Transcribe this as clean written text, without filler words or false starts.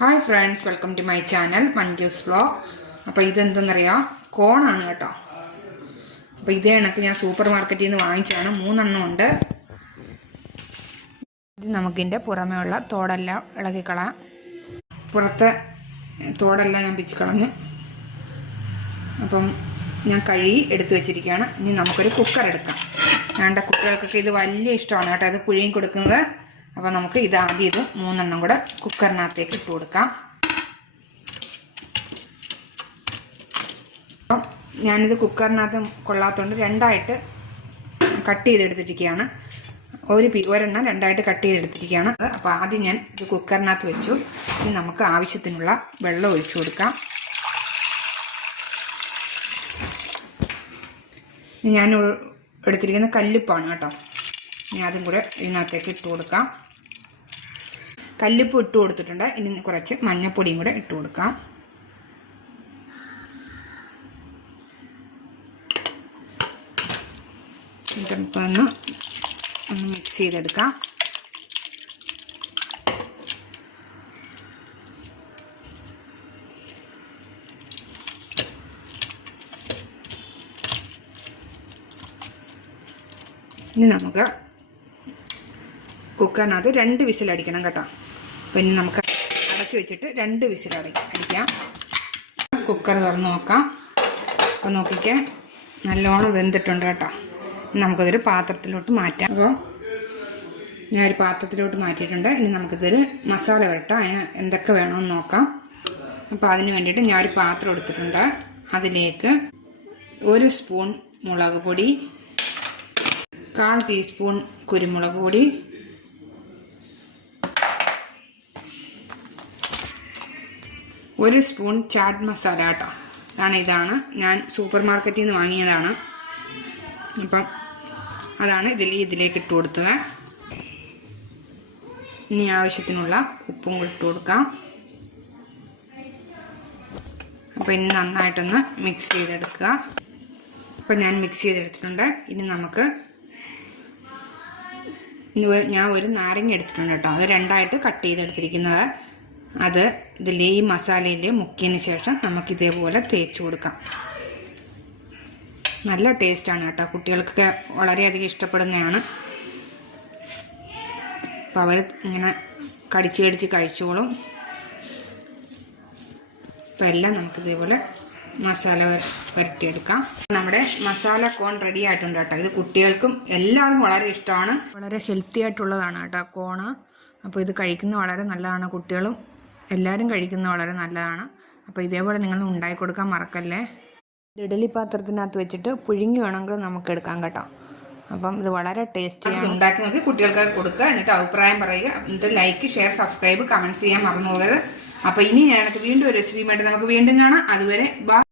Hi friends, welcome to my channel Manju's vlog. അപ്പോൾ ഇതെന്തെന്നറിയാം, കോണാണ് കേട്ടോ. അപ്പോൾ ഇതേ കണക്ക് ഞാൻ സൂപ്പർ മാർക്കറ്റിൽ നിന്ന് വാങ്ങിച്ചാണ്. 3 എണ്ണം ഉണ്ട്. ഇത് നമുക്കിതിൻ്റെ പുറമേ ഉള്ള തോടെല്ലാം ഇളകിക്കളാം. പുറത്തെ തോടെല്ലാം ഞാൻ പിച്ച് കളഞ്ഞു. അപ്പം ഞാൻ കഴുകി എടുത്തു വെച്ചിരിക്കുകയാണ്. ഇനി നമുക്കൊരു കുക്കർ എടുക്കാം. വേണ്ട, കുട്ടികൾക്കൊക്കെ ഇത് വലിയ ഇഷ്ടമാണ് കേട്ടോ, അത് പുഴുങ്ങി കൊടുക്കുന്നത്. അപ്പോൾ നമുക്ക് ആദ്യം 3 എണ്ണം കൂടെ കുക്കറിനകത്തേക്ക് ഇട്ട് കൊടുക്കാം. അപ്പം ഞാനിത് കുക്കറിനകത്ത് കൊള്ളാത്തതുകൊണ്ട് 2ആയിട്ട് കട്ട് ചെയ്തെടുത്തിരിക്കുകയാണ്. ഒരെണ്ണം 2ആയിട്ട് കട്ട് ചെയ്തെടുത്തിരിക്കുകയാണ്. അപ്പോൾ ആദ്യം ഞാൻ ഇത് കുക്കറിനകത്ത് വെച്ചു. ഇനി നമുക്ക് ആവശ്യത്തിനുള്ള വെള്ളം ഒഴിച്ചു കൊടുക്കാം. ഞാൻ എടുത്തിരിക്കുന്ന കല്ലുപ്പാണ് കേട്ടോ. ഇനി അതും കൂടെ ഇതിനകത്തേക്ക് ഇട്ട് കൊടുക്കാം. കല്ലുപ്പ് ഇട്ട് കൊടുത്തിട്ടുണ്ട്. ഇനി കുറച്ച് മഞ്ഞൾപ്പൊടിയും കൂടെ ഇട്ട് കൊടുക്കാം. നമുക്കൊന്ന് മിക്സ് ചെയ്തെടുക്കാം. ഇനി നമുക്ക് കുക്കറിനകത്ത് 2 വിസിലടിക്കണം കേട്ടോ. അപ്പോൾ ഇനി നമുക്ക് അടച്ച് വെച്ചിട്ട് 2 വിസിൽ അടിക്കാം. കുക്കർ തുറന്ന് നോക്കാം. അപ്പോൾ നോക്കിക്കേ, നല്ലോണം വെന്തിട്ടുണ്ട് കേട്ടോ. നമുക്കതൊരു പാത്രത്തിലോട്ട് മാറ്റാം. അപ്പോൾ ഞാനൊരു പാത്രത്തിലോട്ട് മാറ്റിയിട്ടുണ്ട്. ഇനി നമുക്കിതൊരു മസാല വരട്ടാം. അതിന് എന്തൊക്കെ വേണമെന്ന് നോക്കാം. അപ്പോൾ അതിന് വേണ്ടിയിട്ട് ഞാനൊരു പാത്രം എടുത്തിട്ടുണ്ട്. അതിലേക്ക് 1 സ്പൂൺ മുളക് പൊടി, 1/4 ടീസ്പൂൺ കുരുമുളക് പൊടി, 1 സ്പൂൺ ചാറ്റ് മസാല കേട്ടോ. ഇതാണ് ഞാൻ സൂപ്പർ മാർക്കറ്റിൽ നിന്ന് വാങ്ങിയതാണ്. അപ്പം അതാണ് ഇതിലേക്ക് ഇട്ട് കൊടുത്തത്. ഇനി ആവശ്യത്തിനുള്ള ഉപ്പും കൂടി ഇട്ട് കൊടുക്കാം. അപ്പോൾ ഇനി നന്നായിട്ടൊന്ന് മിക്സ് ചെയ്തെടുക്കുക. അപ്പോൾ ഞാൻ മിക്സ് ചെയ്തെടുത്തിട്ടുണ്ട്. ഇനി നമുക്ക് ഞാൻ ഒരു നാരങ്ങ എടുത്തിട്ടുണ്ട് കേട്ടോ. അത് 2ആയിട്ട് കട്ട് ചെയ്തെടുത്തിരിക്കുന്നത്. അത് ഈ മസാലയിൽ മുക്കിയതിന് ശേഷം നമുക്കിതേപോലെ തേച്ച് കൊടുക്കാം. നല്ല ടേസ്റ്റാണ് കേട്ടോ. കുട്ടികൾക്കൊക്കെ വളരെയധികം ഇഷ്ടപ്പെടുന്നതാണ്. അപ്പോൾ അവർ ഇങ്ങനെ കടിച്ച് കഴിച്ചോളും. അപ്പോൾ എല്ലാം നമുക്കിതേപോലെ മസാല വരട്ടിയെടുക്കാം. നമ്മുടെ മസാല കോൺ റെഡി ആയിട്ടുണ്ട് കേട്ടോ. ഇത് കുട്ടികൾക്കും എല്ലാവർക്കും വളരെ ഇഷ്ടമാണ്. വളരെ ഹെൽത്തി ആയിട്ടുള്ളതാണ് കേട്ടോ കോണ്. അപ്പോൾ ഇത് കഴിക്കുന്നത് വളരെ നല്ലതാണ്. കുട്ടികളും എല്ലാവരും കഴിക്കുന്നത് വളരെ നല്ലതാണ്. അപ്പോൾ ഇതേപോലെ നിങ്ങൾ ഉണ്ടാക്കി കൊടുക്കാൻ മറക്കല്ലേ. ഇഡലി പാത്രത്തിനകത്ത് വെച്ചിട്ട് പുഴുങ്ങി വേണമെങ്കിൽ നമുക്ക് എടുക്കാം കേട്ടോ. അപ്പം ഇത് വളരെ ടേസ്റ്റിയാണ്. ഉണ്ടാക്കി നോക്കി കുട്ടികൾക്ക് കൊടുക്കുക. എന്നിട്ട് അഭിപ്രായം പറയുക. എന്നിട്ട് ലൈക്ക്, ഷെയർ, സബ്സ്ക്രൈബ്, കമൻറ്റ്സ് ചെയ്യാൻ മറന്നു പോകരുത്. അപ്പോൾ ഇനി ഞങ്ങൾക്ക് വീണ്ടും ഒരു റെസിപ്പിയുമായിട്ട് നമുക്ക് വീണ്ടും കാണാം. അതുവരെ ബൈ.